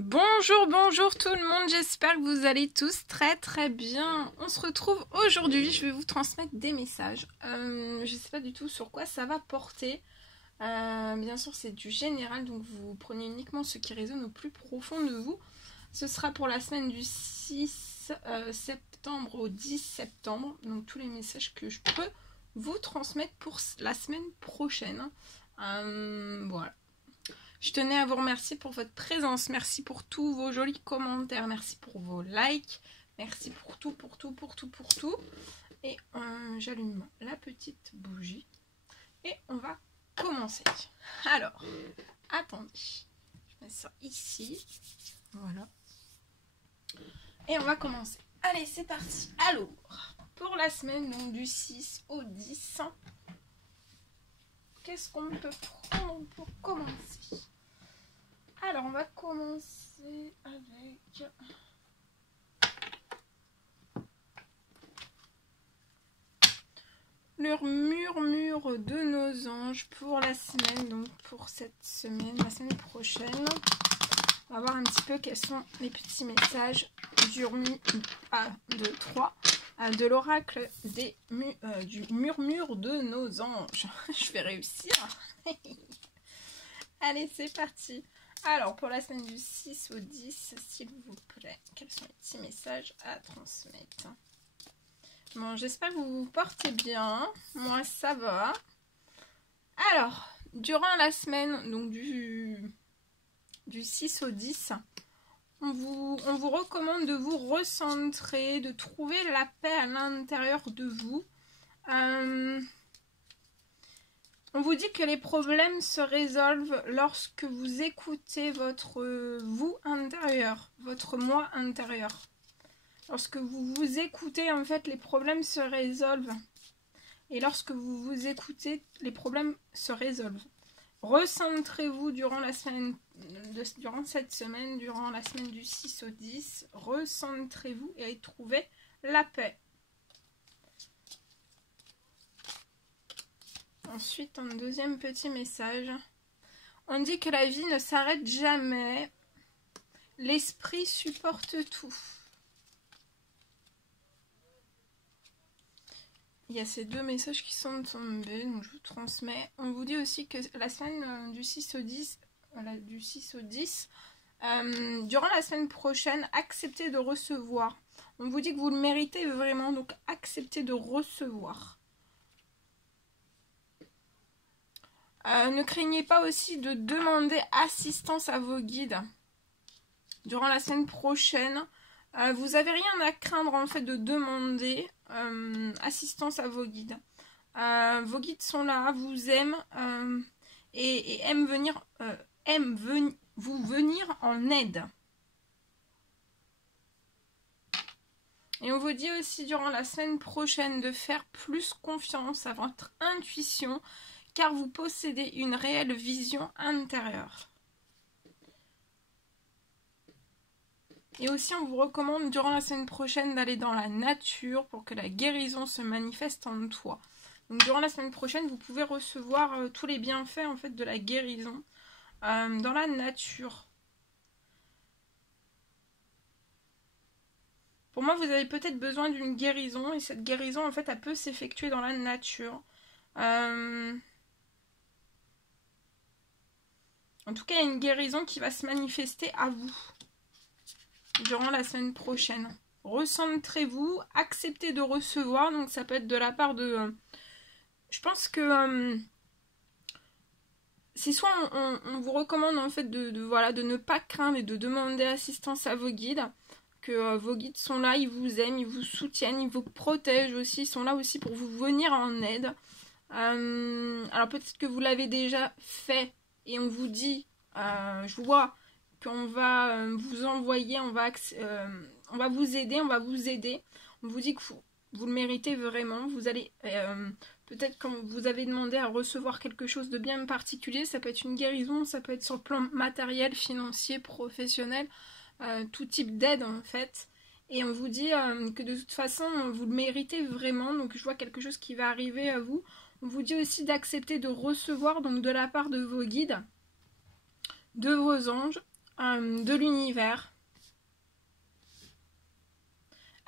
Bonjour tout le monde, j'espère que vous allez tous très bien. On se retrouve aujourd'hui, je vais vous transmettre des messages. Je ne sais pas du tout sur quoi ça va porter. Bien sûr c'est du général, donc vous prenez uniquement ce qui résonne au plus profond de vous. Ce sera pour la semaine du 6 septembre au 10 septembre, donc tous les messages que je peux vous transmettre pour la semaine prochaine. Voilà. Je tenais à vous remercier pour votre présence, merci pour tous vos jolis commentaires, merci pour vos likes, merci pour tout. Et j'allume la petite bougie et on va commencer. Alors, attendez, je mets ça ici, voilà. Et on va commencer. Allez, c'est parti. Alors, pour la semaine donc, du 6 au 10, qu'est-ce qu'on peut prendre pour commencer? Alors, on va commencer avec le murmure de nos anges pour la semaine, donc pour cette semaine, la semaine prochaine. On va voir un petit peu quels sont les petits messages du l'oracle du murmure de nos anges. Je vais réussir. Allez, c'est parti. Alors, pour la semaine du 6 au 10, s'il vous plaît, quels sont les petits messages à transmettre? Bon, j'espère que vous vous portez bien. Moi, ça va. Alors, durant la semaine, donc du 6 au 10, on vous recommande de vous recentrer, de trouver la paix à l'intérieur de vous. On vous dit que les problèmes se résolvent lorsque vous écoutez votre vous intérieur, votre moi intérieur. Lorsque vous vous écoutez, en fait, les problèmes se résolvent. Et lorsque vous vous écoutez, les problèmes se résolvent. Recentrez-vous durant cette semaine, durant la semaine du 6 au 10. Recentrez-vous et trouvez la paix. Ensuite, un deuxième petit message. On dit que la vie ne s'arrête jamais. L'esprit supporte tout. Il y a ces deux messages qui sont tombés, donc je vous transmets. On vous dit aussi que la semaine du 6 au 10, durant la semaine prochaine, acceptez de recevoir. On vous dit que vous le méritez vraiment, donc acceptez de recevoir. Ne craignez pas aussi de demander assistance à vos guides durant la semaine prochaine. Vous n'avez rien à craindre en fait de demander assistance à vos guides. Vos guides sont là, vous aiment et aiment vous venir en aide. Et on vous dit aussi durant la semaine prochaine de faire plus confiance à votre intuition, car vous possédez une réelle vision intérieure. Et aussi, on vous recommande durant la semaine prochaine d'aller dans la nature pour que la guérison se manifeste en toi. Donc, durant la semaine prochaine, vous pouvez recevoir tous les bienfaits en fait de la guérison dans la nature. Pour moi, vous avez peut-être besoin d'une guérison et cette guérison, en fait, elle peut s'effectuer dans la nature. En tout cas, il y a une guérison qui va se manifester à vous durant la semaine prochaine. Recentrez-vous, acceptez de recevoir. Donc ça peut être de la part de... je pense que... c'est soit on vous recommande en fait de ne pas craindre et de demander assistance à vos guides. Que vos guides sont là, ils vous aiment, ils vous soutiennent, ils vous protègent aussi. Ils sont là aussi pour vous venir en aide. Alors peut-être que vous l'avez déjà fait. Et on vous dit, je vois qu'on va vous envoyer, on va vous aider, on vous dit que vous le méritez vraiment. Vous allez, peut-être quand vous avez demandé à recevoir quelque chose de bien particulier, ça peut être une guérison, ça peut être sur le plan matériel, financier, professionnel, tout type d'aide en fait. Et on vous dit que de toute façon, vous le méritez vraiment. Donc je vois quelque chose qui va arriver à vous. On vous dit aussi d'accepter de recevoir donc de la part de vos guides, de vos anges, de l'univers.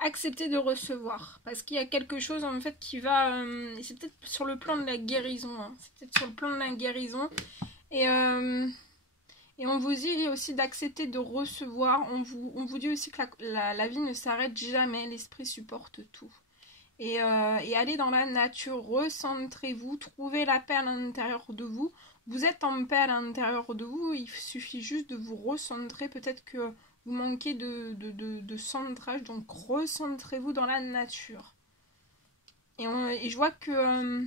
Accepter de recevoir, parce qu'il y a quelque chose en fait qui va, c'est peut-être sur le plan de la guérison, hein. C'est peut-être sur le plan de la guérison, et on vous dit aussi d'accepter de recevoir, on vous dit aussi que la vie ne s'arrête jamais, l'esprit supporte tout, et allez dans la nature, recentrez-vous, trouvez la paix à l'intérieur de vous, vous êtes en paix à l'intérieur de vous, il suffit juste de vous recentrer, peut-être que vous manquez de centrage, donc recentrez-vous dans la nature. Et je vois que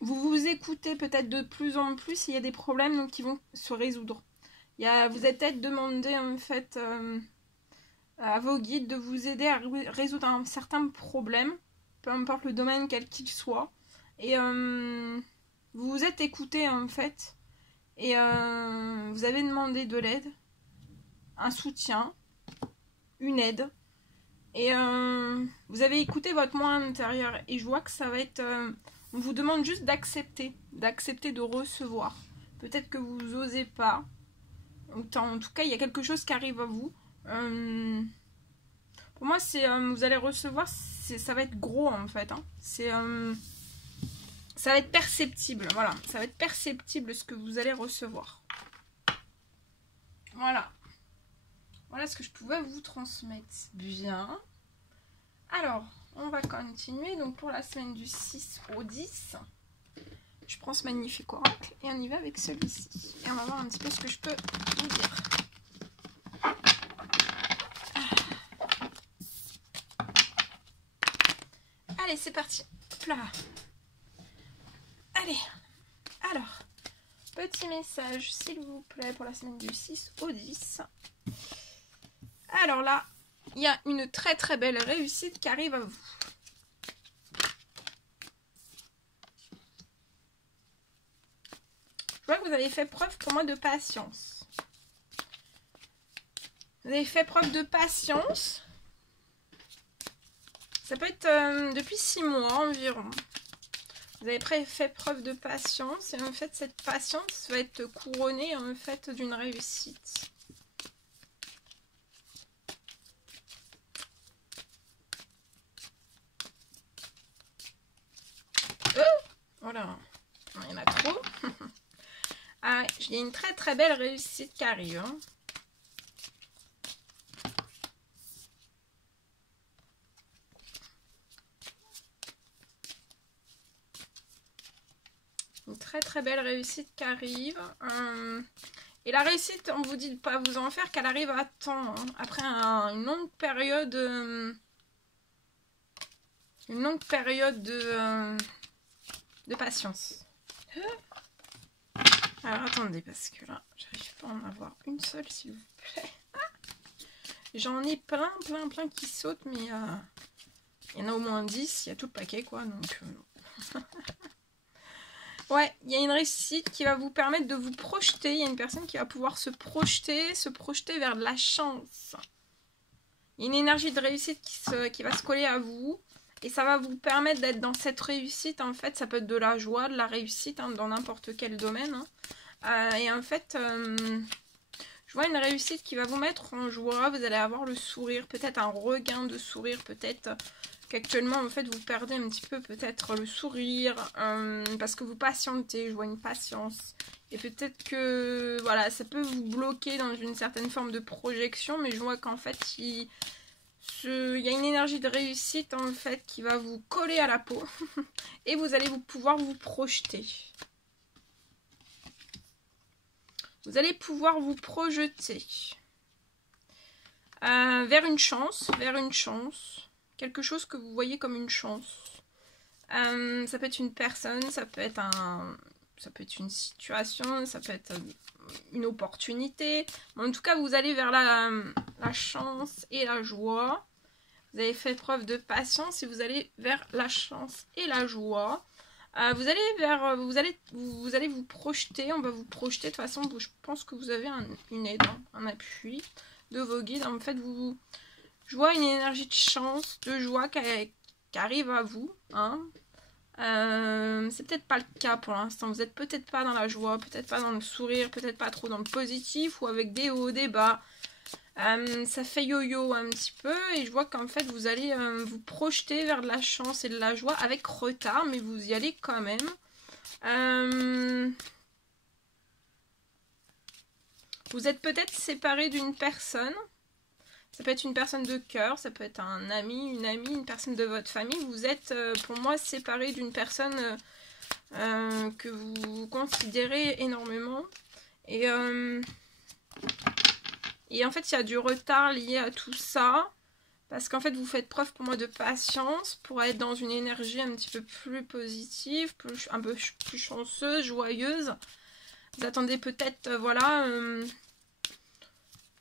vous vous écoutez peut-être de plus en plus, il y a des problèmes donc, qui vont se résoudre. Vous avez peut-être demandé en fait à vos guides de vous aider à résoudre un certain problème, peu importe le domaine quel qu'il soit. Et vous vous êtes écouté en fait. Et vous avez demandé de l'aide, un soutien, une aide. Et vous avez écouté votre moi intérieur. Et je vois que ça va être... on vous demande juste d'accepter de recevoir. Peut-être que vous n'osez pas. En tout cas, il y a quelque chose qui arrive à vous. Pour moi, c'est vous allez recevoir, ça va être gros en fait. Hein. Ça va être perceptible, voilà. Ça va être perceptible ce que vous allez recevoir. Voilà. Voilà ce que je pouvais vous transmettre. Bien. Alors, on va continuer. Donc, pour la semaine du 6 au 10, je prends ce magnifique oracle et on y va avec celui-ci. Et on va voir un petit peu ce que je peux vous dire. Allez, c'est parti. Hop là. Allez, alors, petit message, s'il vous plaît, pour la semaine du 6 au 10. Alors là, il y a une très très belle réussite qui arrive à vous. Je vois que vous avez fait preuve pour moi de patience. Vous avez fait preuve de patience. Ça peut être depuis 6 mois environ. Vous avez fait preuve de patience et en fait cette patience va être couronnée en fait d'une réussite. Oh là, il y en a trop. Ah, il y a une très très belle réussite qui arrive. Hein. Une très très belle réussite qui arrive. Et la réussite, on vous dit de ne pas vous en faire, qu'elle arrive à temps. Hein, après une longue période... une longue période de patience. Alors attendez, parce que là, j'arrive pas à en avoir une seule, s'il vous plaît. J'en ai plein qui sautent, mais il y en a au moins 10, il y a tout le paquet, quoi, donc... Ouais, il y a une réussite qui va vous permettre de vous projeter. Il y a une personne qui va pouvoir se projeter vers de la chance. Il y a une énergie de réussite qui va se coller à vous. Et ça va vous permettre d'être dans cette réussite. En fait, ça peut être de la joie, de la réussite, hein, dans n'importe quel domaine. Hein. Et en fait, je vois une réussite qui va vous mettre en joie. Vous allez avoir le sourire, peut-être un regain de sourire, peut-être... qu'actuellement en fait vous perdez un petit peu peut-être le sourire parce que vous patientez, je vois une patience et peut-être que voilà ça peut vous bloquer dans une certaine forme de projection, mais je vois qu'en fait il y a une énergie de réussite en fait qui va vous coller à la peau et vous allez pouvoir vous projeter. Vous allez pouvoir vous projeter vers une chance, quelque chose que vous voyez comme une chance. Ça peut être une personne, ça peut être une situation, ça peut être une opportunité. Mais en tout cas, vous allez vers la chance et la joie. Vous avez fait preuve de patience et vous allez vers la chance et la joie. Vous allez vous projeter, on va vous projeter. De toute façon, je pense que vous avez une aide, hein, un appui de vos guides. En fait, je vois une énergie de chance, de joie qui arrive à vous. Hein. C'est peut-être pas le cas pour l'instant. Vous êtes peut-être pas dans la joie, peut-être pas dans le sourire, peut-être pas trop dans le positif ou avec des hauts, des bas. Ça fait yo-yo un petit peu et je vois qu'en fait vous allez vous projeter vers de la chance et de la joie avec retard, mais vous y allez quand même. Vous êtes peut-être séparé d'une personne. Ça peut être une personne de cœur, ça peut être un ami, une amie, une personne de votre famille. Vous êtes, pour moi, séparé d'une personne que vous considérez énormément. Et en fait, il y a du retard lié à tout ça. Parce qu'en fait, vous faites preuve pour moi de patience pour être dans une énergie un petit peu plus positive, un peu plus chanceuse, joyeuse. Vous attendez peut-être, voilà...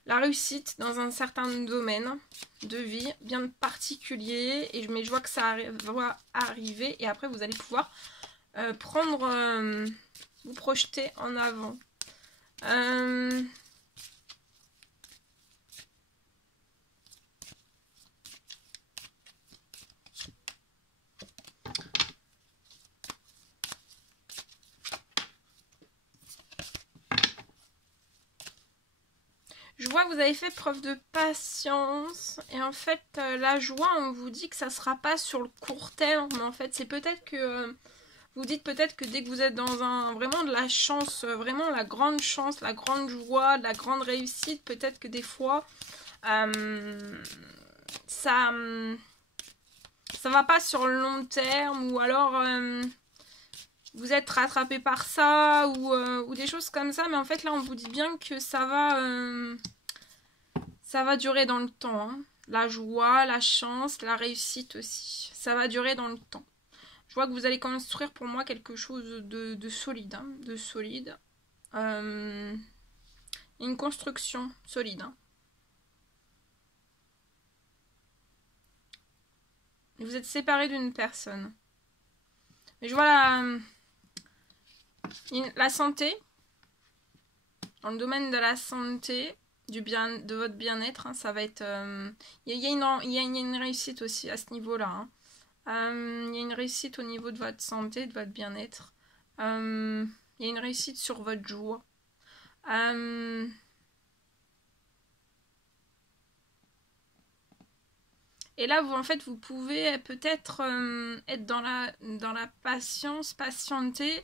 la réussite dans un certain domaine de vie bien particulier, mais je vois que ça va arriver et après vous allez pouvoir vous projeter en avant. Je vois que vous avez fait preuve de patience et en fait la joie, on vous dit que ça sera pas sur le court terme. En fait, c'est peut-être que vous dites peut-être que dès que vous êtes dans vraiment de la chance, vraiment la grande chance, la grande joie, la grande réussite, peut-être que des fois ça va pas sur le long terme ou alors vous êtes rattrapé par ça ou des choses comme ça, mais en fait là on vous dit bien que ça va durer dans le temps, hein. La joie, la chance, la réussite aussi, ça va durer dans le temps. Je vois que vous allez construire pour moi quelque chose de solide, hein, de solide, une construction solide, hein. Vous êtes séparé d'une personne, mais je vois la santé, dans le domaine de la santé, de votre bien-être, hein, ça va être... Il y a une réussite aussi à ce niveau-là. Hein. Il y a une réussite au niveau de votre santé, de votre bien-être. Il y a une réussite sur votre joie. Et là, en fait, vous pouvez peut-être être dans la patience, patienter.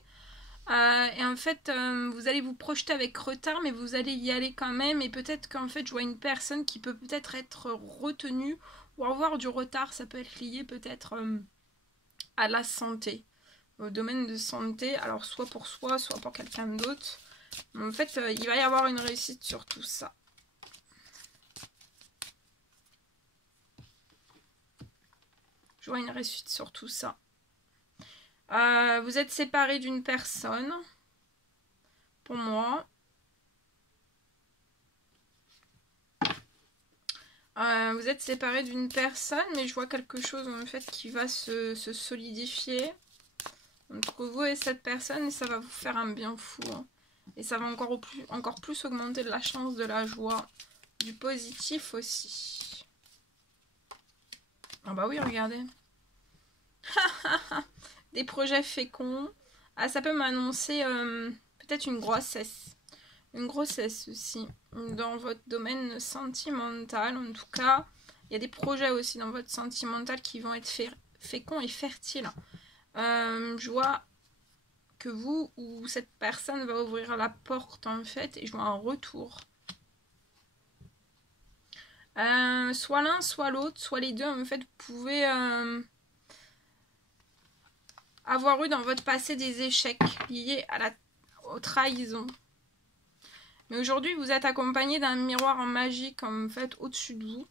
Et en fait, vous allez vous projeter avec retard, mais vous allez y aller quand même. Et peut-être qu'en fait, je vois une personne qui peut peut-être être retenue ou avoir du retard. Ça peut être lié peut-être à la santé, au domaine de santé. Alors, soit pour soi, soit pour quelqu'un d'autre. En fait, il va y avoir une réussite sur tout ça. Je vois une réussite sur tout ça. Vous êtes séparé d'une personne, pour moi. Vous êtes séparé d'une personne, mais je vois quelque chose en fait qui va se solidifier entre vous et cette personne, et ça va vous faire un bien fou. Hein. Et ça va encore plus augmenter de la chance, de la joie, du positif aussi. Ah bah oui, regardez. Des projets féconds. Ah, ça peut m'annoncer peut-être une grossesse. Une grossesse aussi. Dans votre domaine sentimental, en tout cas. Il y a des projets aussi dans votre sentimental qui vont être féconds et fertiles. Je vois que vous ou cette personne va ouvrir la porte en fait. Et je vois un retour. Soit l'un, soit l'autre, soit les deux. En fait, vous pouvez... avoir eu dans votre passé des échecs liés aux trahisons. Mais aujourd'hui, vous êtes accompagné d'un miroir magique en fait au-dessus de vous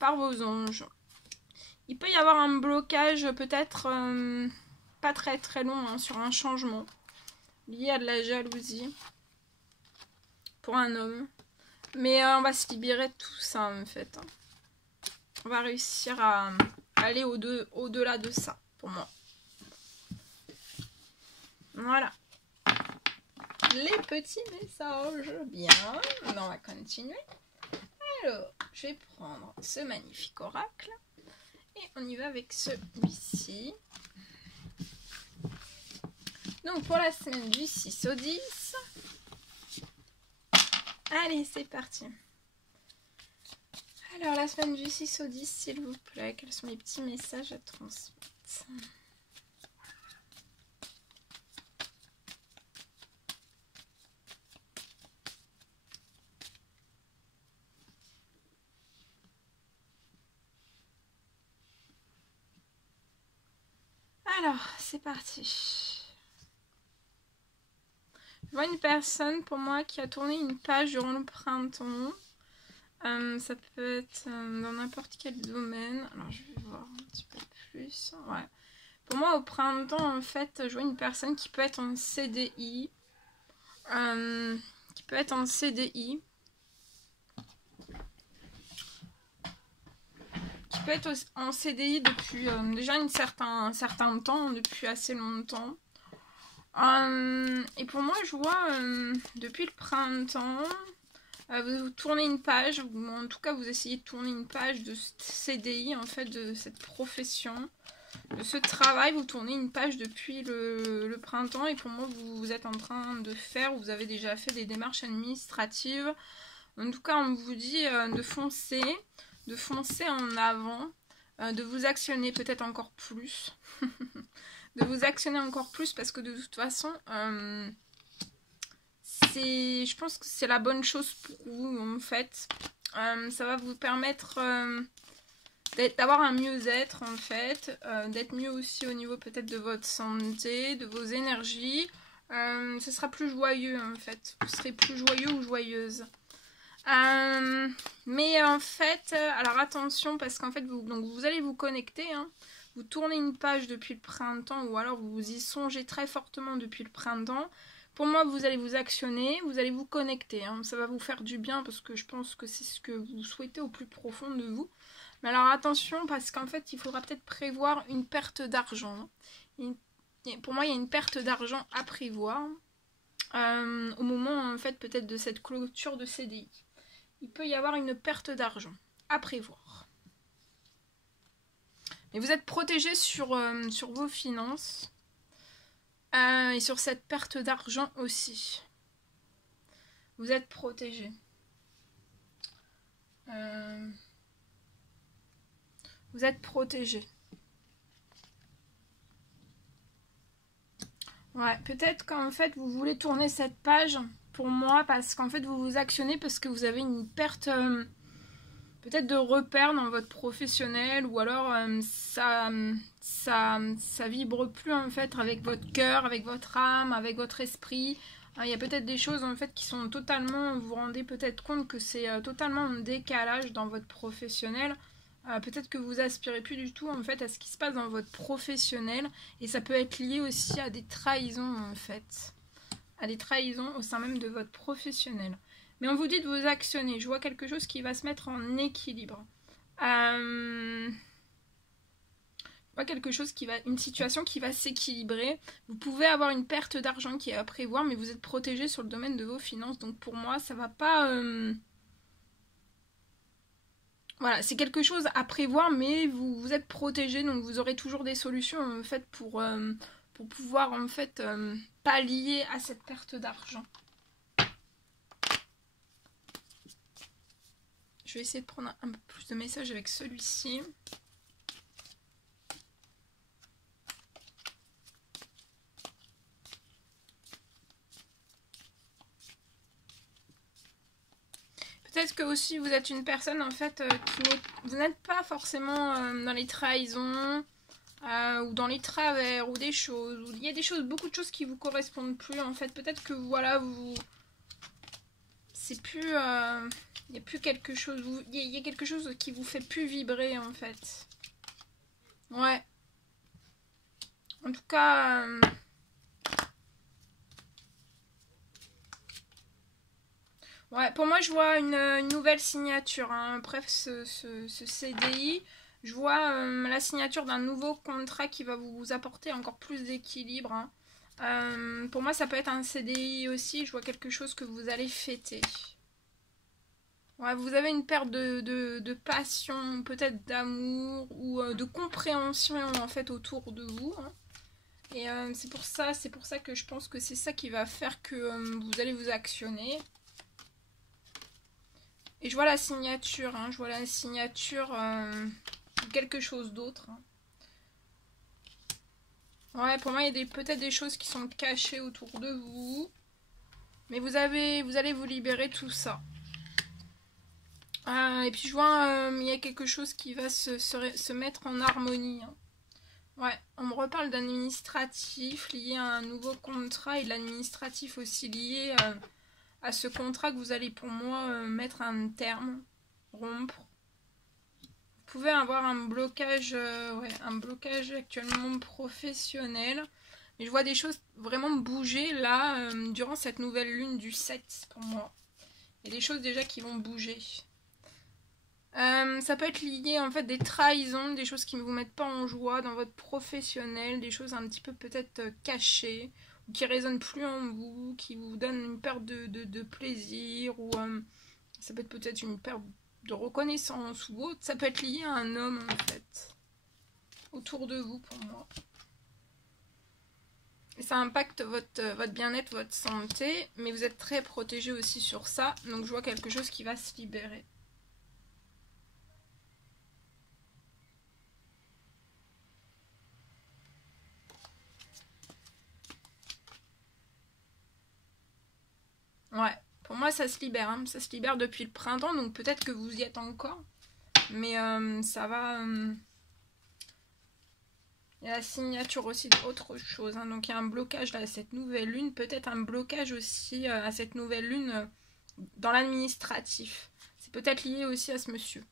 par vos anges. Il peut y avoir un blocage peut-être pas très très long hein, sur un changement lié à de la jalousie pour un homme. Mais on va se libérer de tout ça en fait. On va réussir à aller au-delà de ça pour moi. Voilà. Les petits messages. Bien. On va continuer. Alors, je vais prendre ce magnifique oracle. Et on y va avec celui-ci. Donc pour la semaine du 6 au 10. Allez, c'est parti. Alors la semaine du 6 au 10, s'il vous plaît, quels sont les petits messages à transmettre? Alors, c'est parti. Je vois une personne pour moi qui a tourné une page durant le printemps. Ça peut être dans n'importe quel domaine. Alors, je vais voir un petit peu plus. Ouais. Pour moi, au printemps, en fait, je vois une personne qui peut être en CDI. Qui peut être en CDI. Qui peut être en CDI depuis déjà un certain temps, depuis assez longtemps. Et pour moi, je vois depuis le printemps, vous tournez une page, ou en tout cas vous essayez de tourner une page de CDI, en fait, de cette profession, de ce travail, vous tournez une page depuis le printemps, et pour moi vous êtes en train de faire, vous avez déjà fait des démarches administratives. En tout cas, on vous dit de foncer en avant, de vous actionner peut-être encore plus. De vous actionner encore plus parce que de toute façon, je pense que c'est la bonne chose pour vous en fait. Ça va vous permettre d'avoir un mieux-être en fait, d'être mieux aussi au niveau peut-être de votre santé, de vos énergies. Ce sera plus joyeux en fait. Vous serez plus joyeux ou joyeuse. Mais en fait, alors attention parce qu'en fait, vous allez vous connecter, hein. Vous tournez une page depuis le printemps ou alors vous y songez très fortement depuis le printemps. Pour moi, vous allez vous actionner, vous allez vous connecter, hein. Ça va vous faire du bien parce que je pense que c'est ce que vous souhaitez au plus profond de vous. Mais alors attention parce qu'en fait, il faudra peut-être prévoir une perte d'argent. Pour moi, il y a une perte d'argent à prévoir au moment en fait peut-être de cette clôture de CDI. Il peut y avoir une perte d'argent à prévoir. Mais vous êtes protégé sur vos finances et sur cette perte d'argent aussi. Vous êtes protégé. Vous êtes protégé. Ouais, peut-être qu'en fait vous voulez tourner cette page pour moi parce qu'en fait vous vous actionnez parce que vous avez une perte peut-être de repères dans votre professionnel ou alors ça vibre plus en fait avec votre cœur, avec votre âme, avec votre esprit. Il y a peut-être des choses en fait qui sont totalement, vous vous rendez peut-être compte que c'est totalement en décalage dans votre professionnel. Peut-être que vous aspirez plus du tout en fait à ce qui se passe dans votre professionnel et ça peut être lié aussi à des trahisons en fait, à des trahisons au sein même de votre professionnel. Mais on vous dit de vous actionner. Je vois quelque chose qui va se mettre en équilibre. Je vois quelque chose une situation qui va s'équilibrer. Vous pouvez avoir une perte d'argent qui est à prévoir, mais vous êtes protégé sur le domaine de vos finances. Donc pour moi, ça va pas. Voilà, c'est quelque chose à prévoir, mais vous êtes protégé, donc vous aurez toujours des solutions en fait pour pouvoir en fait pallier à cette perte d'argent. Je vais essayer de prendre un peu plus de messages avec celui-ci. Peut-être que aussi vous êtes une personne en fait vous n'êtes pas forcément dans les trahisons ou dans les travers ou des choses. Où il y a des choses, beaucoup de choses qui vous correspondent plus en fait. Peut-être que voilà c'est plus il n'y a plus quelque chose, il y a quelque chose qui vous fait plus vibrer en fait. Ouais. En tout cas, ouais, pour moi je vois une nouvelle signature, hein. Après ce CDI, je vois la signature d'un nouveau contrat qui va vous apporter encore plus d'équilibre, hein. Pour moi ça peut être un CDI aussi, je vois quelque chose que vous allez fêter. Ouais, vous avez une perte de passion, peut-être d'amour ou de compréhension en fait autour de vous, hein. Et c'est pour ça que je pense que c'est ça qui va faire que vous allez vous actionner. Et je vois la signature, hein, je vois la signature de quelque chose d'autre. Hein. Ouais, pour moi, il y a peut-être des choses qui sont cachées autour de vous. Mais vous allez vous libérer tout ça. Et puis je vois, il y a quelque chose qui va se mettre en harmonie. Hein. Ouais, on me reparle d'administratif lié à un nouveau contrat et de l'administratif aussi lié à ce contrat que vous allez pour moi mettre un terme, rompre. Vous pouvez avoir un blocage actuellement professionnel. Mais je vois des choses vraiment bouger là durant cette nouvelle lune du 7 pour moi. Il y a des choses déjà qui vont bouger. Ça peut être lié en fait des trahisons, des choses qui ne vous mettent pas en joie dans votre professionnel, des choses un petit peu peut-être cachées, ou qui résonnent plus en vous, qui vous donnent une perte de plaisir, ou ça peut être peut-être une perte de reconnaissance ou autre. Ça peut être lié à un homme en fait, autour de vous pour moi. Et ça impacte votre bien-être, votre santé, mais vous êtes très protégé aussi sur ça, donc je vois quelque chose qui va se libérer. Ouais, pour moi ça se libère, hein. Ça se libère depuis le printemps, donc peut-être que vous y êtes encore. Mais ça va... Il y a la signature aussi d'autre chose, hein. Donc il y a un blocage là, à cette nouvelle lune, peut-être un blocage aussi à cette nouvelle lune dans l'administratif. C'est peut-être lié aussi à ce monsieur.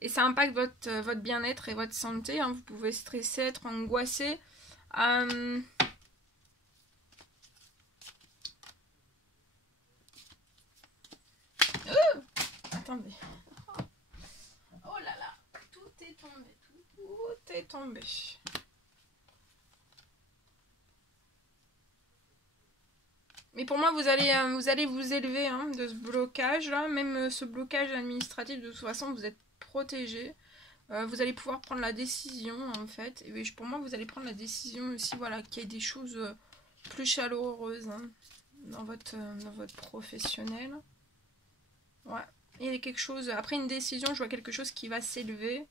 Et ça impacte votre bien-être et votre santé, hein. Vous pouvez stresser, être angoissé. Attendez. Oh là là, tout est tombé. Tout est tombé. Mais pour moi, vous allez vous élever hein, de ce blocage là. Même ce blocage administratif, de toute façon, vous êtes protégé. Vous allez pouvoir prendre la décision en fait. Et pour moi, vous allez prendre la décision aussi, voilà, qu'il y ait des choses plus chaleureuses hein, dans votre professionnel. Ouais. Il y a quelque chose. Après une décision, je vois quelque chose qui va s'élever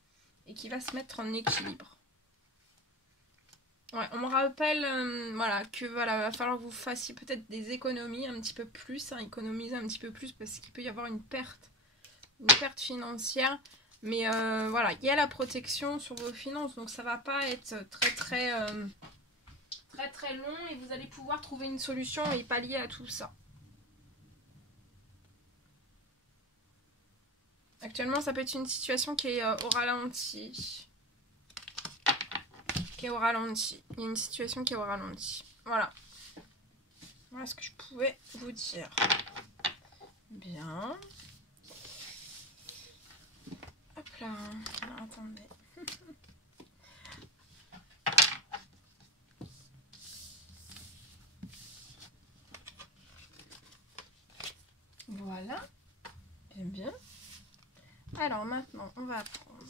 et qui va se mettre en équilibre. Ouais, on me rappelle voilà, que voilà, va falloir que vous fassiez peut-être des économies un petit peu plus, hein, économiser un petit peu plus parce qu'il peut y avoir une perte financière. Mais voilà, il y a la protection sur vos finances, donc ça va pas être très long et vous allez pouvoir trouver une solution et pallier à tout ça. Actuellement, ça peut être une situation qui est au ralenti. Il y a une situation qui est au ralenti. Voilà. Voilà ce que je pouvais vous dire. Bien. Hop là. Alors, attendez. Voilà. Et bien. Alors maintenant, on va prendre...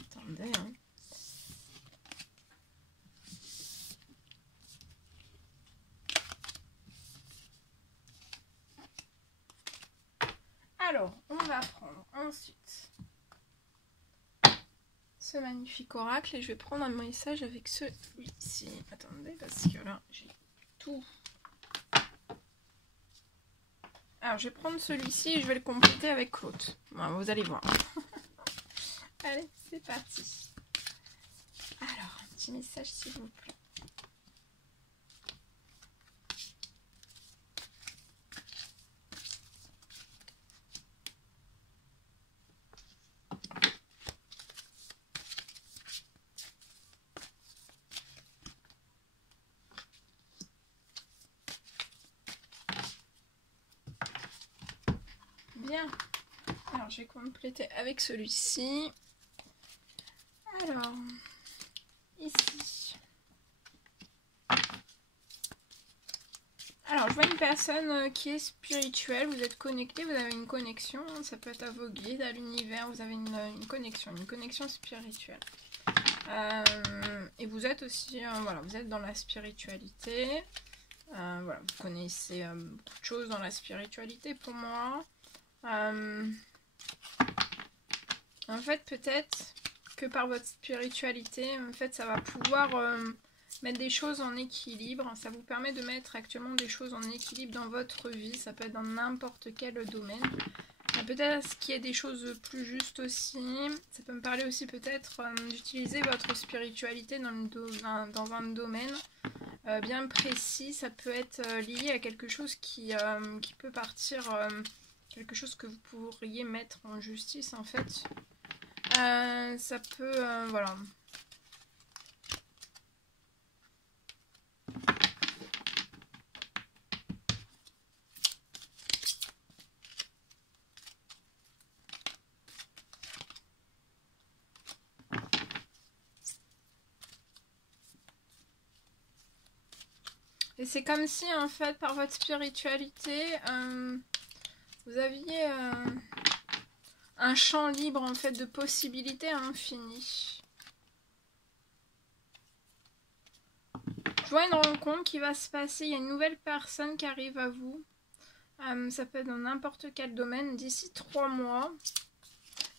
Attendez, hein. Alors, on va prendre ensuite ce magnifique oracle et je vais prendre un message avec celui-ci. Attendez, parce que là, j'ai tout. Alors, je vais prendre celui-ci et je vais le compléter avec l'autre. Bon, vous allez voir. Allez, c'est parti. Alors, un petit message s'il vous plaît. Bien. Alors, je vais compléter avec celui-ci. Alors, ici. Alors, je vois une personne qui est spirituelle. Vous êtes connecté, vous avez une connexion. Ça peut être à vos guides, à l'univers. Vous avez une connexion spirituelle. Et vous êtes aussi, voilà, vous êtes dans la spiritualité. Voilà, vous connaissez beaucoup de choses dans la spiritualité pour moi. En fait, peut-être que par votre spiritualité, en fait, ça va pouvoir mettre des choses en équilibre. Ça vous permet de mettre actuellement des choses en équilibre dans votre vie. Ça peut être dans n'importe quel domaine. Peut-être qu'il y a des choses plus justes aussi. Ça peut me parler aussi peut-être d'utiliser votre spiritualité dans un domaine bien précis. Ça peut être lié à quelque chose qui peut partir, quelque chose que vous pourriez mettre en justice en fait. Ça peut, voilà. Et c'est comme si, en fait, par votre spiritualité, vous aviez un champ libre, en fait, de possibilités infinies. Je vois une rencontre qui va se passer, il y a une nouvelle personne qui arrive à vous. Ça peut être dans n'importe quel domaine, d'ici 3 mois.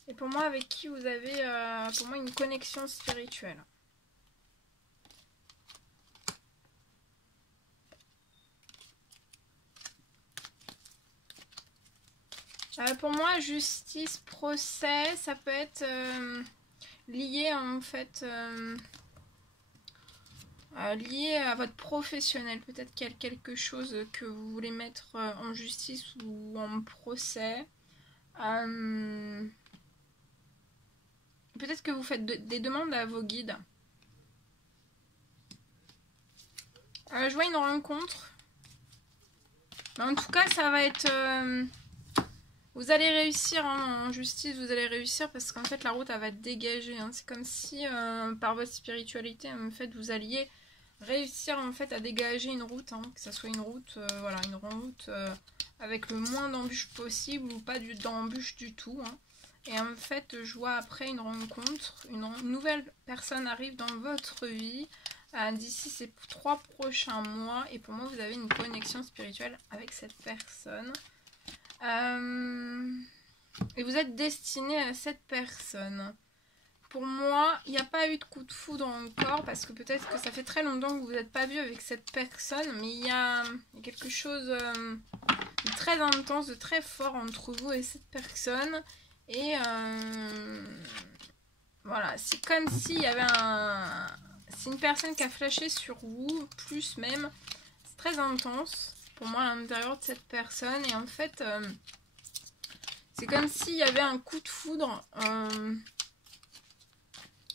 Et pour moi, avec qui vous avez, pour moi, une connexion spirituelle. Pour moi, justice, procès, ça peut être lié en fait lié à votre professionnel. Peut-être qu'il y a quelque chose que vous voulez mettre en justice ou en procès. Peut-être que vous faites des demandes à vos guides. Je vois une rencontre. Mais en tout cas, ça va être... vous allez réussir hein, en justice, vous allez réussir parce qu'en fait la route elle va être dégagée. Hein. C'est comme si par votre spiritualité en fait vous alliez réussir en fait à dégager une route, hein, que ça soit une route, voilà, une route avec le moins d'embûches possible ou pas d'embûches du tout. Hein. Et en fait je vois après une rencontre, une nouvelle personne arrive dans votre vie d'ici ces 3 prochains mois et pour moi vous avez une connexion spirituelle avec cette personne. Et vous êtes destiné à cette personne. Pour moi, il n'y a pas eu de coup de foudre encore parce que peut-être que ça fait très longtemps que vous n'êtes pas vu avec cette personne, mais il y a quelque chose de très intense, de très fort entre vous et cette personne. Et voilà, c'est comme s'il y avait c'est une personne qui a flashé sur vous, plus même. C'est très intense pour moi à l'intérieur de cette personne et en fait c'est comme s'il y avait un coup de foudre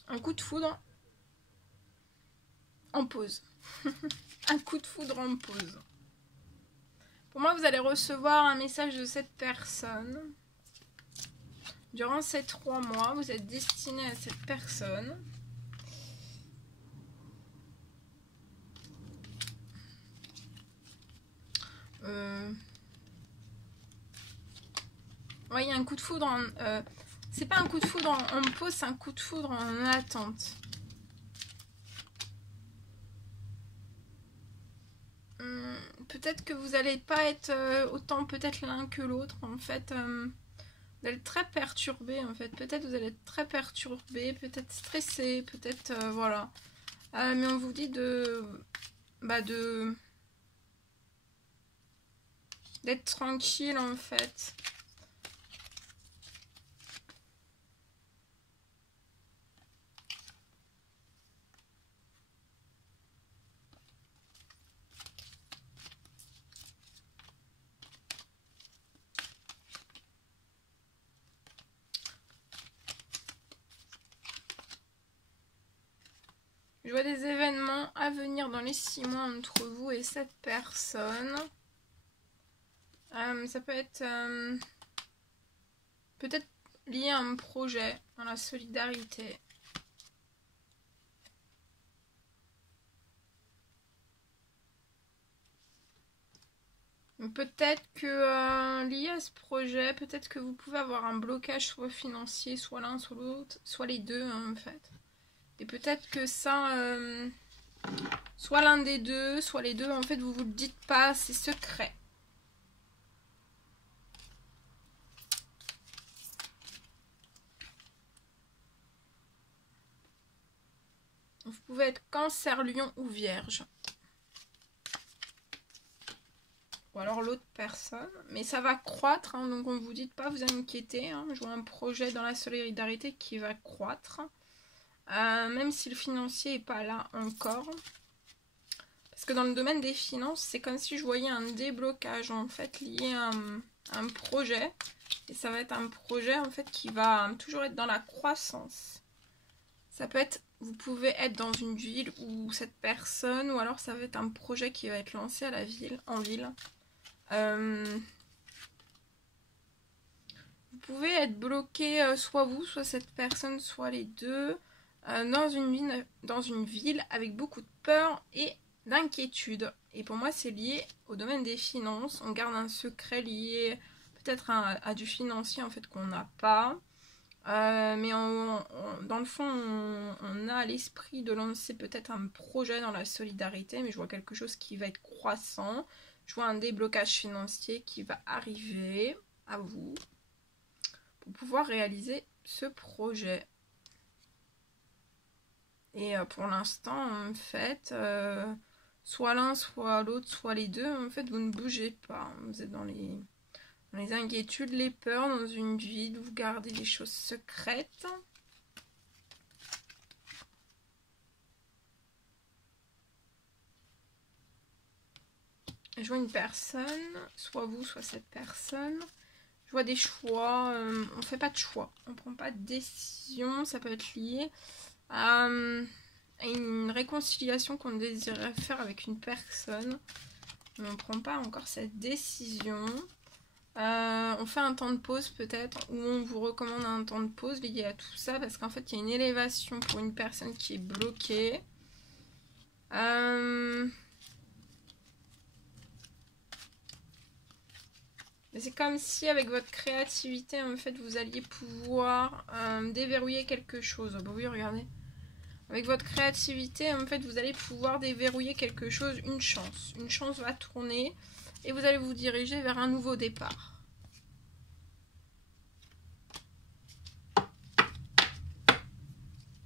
en pause. Un coup de foudre en pause. Pour moi vous allez recevoir un message de cette personne durant ces 3 mois. Vous êtes destiné à cette personne. Ouais, il y a un coup de foudre en... c'est pas un coup de foudre en pause, c'est un coup de foudre en attente. Peut-être que vous n'allez pas être autant peut-être l'un que l'autre. En fait, vous allez être très perturbé. En fait, peut-être vous allez être très perturbé, peut-être stressé, peut-être voilà. Mais on vous dit d'être tranquille en fait. Je vois des événements à venir dans les 6 mois entre vous et cette personne. Ça peut être peut-être lié à un projet, dans la solidarité. Peut-être que lié à ce projet, peut-être que vous pouvez avoir un blocage soit financier, soit l'un, soit l'autre, soit les deux hein, en fait. Et peut-être que ça, soit l'un des deux, soit les deux, en fait, vous le dites pas, c'est secret. Vous pouvez être Cancer, Lion ou Vierge. Ou alors l'autre personne. Mais ça va croître, hein, donc on ne vous dit pas vous inquiéter. Hein. Je vois un projet dans la solidarité qui va croître. Même si le financier n'est pas là encore. Parce que dans le domaine des finances, c'est comme si je voyais un déblocage en fait lié à un projet. Et ça va être un projet en fait qui va toujours être dans la croissance. Ça peut être, vous pouvez être dans une ville où cette personne, ou alors ça va être un projet qui va être lancé à la ville, en ville. Vous pouvez être bloqué, soit vous, soit cette personne, soit les deux, dans une ville avec beaucoup de peur et d'inquiétude. Et pour moi, c'est lié au domaine des finances. On garde un secret lié peut-être à du financier en fait qu'on n'a pas. Mais dans le fond, on a à l'esprit de lancer peut-être un projet dans la solidarité, mais je vois quelque chose qui va être croissant. Je vois un déblocage financier qui va arriver à vous pour pouvoir réaliser ce projet. Et pour l'instant, en fait, soit l'un, soit l'autre, soit les deux, en fait, vous ne bougez pas. Vous êtes dans les inquiétudes, les peurs, dans une ville, vous gardez des choses secrètes. Je vois une personne, soit vous, soit cette personne. Je vois des choix, on ne fait pas de choix, on ne prend pas de décision, ça peut être lié à une réconciliation qu'on désirait faire avec une personne. Mais on ne prend pas encore cette décision. On fait un temps de pause peut-être, ou on vous recommande un temps de pause lié à tout ça, parce qu'en fait il y a une élévation pour une personne qui est bloquée. C'est comme si avec votre créativité, en fait, vous alliez pouvoir déverrouiller quelque chose. Oh, bah oui, regardez. Avec votre créativité, en fait, vous allez pouvoir déverrouiller quelque chose, une chance. Une chance va tourner et vous allez vous diriger vers un nouveau départ.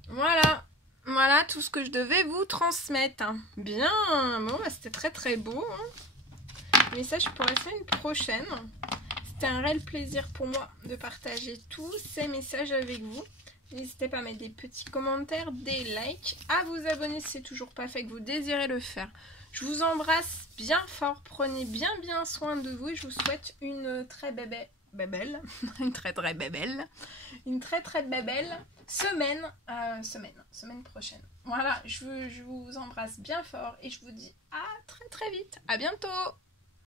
Voilà. Voilà tout ce que je devais vous transmettre. Bien. Bon, bah, c'était très très beau. Message pour la semaine prochaine. C'était un réel plaisir pour moi de partager tous ces messages avec vous. N'hésitez pas à mettre des petits commentaires, des likes, à vous abonner si c'est toujours pas fait, que vous désirez le faire. Je vous embrasse bien fort, prenez bien soin de vous et je vous souhaite une très bébelle, une très bébelle semaine prochaine. Voilà, je vous embrasse bien fort et je vous dis à très vite. À bientôt.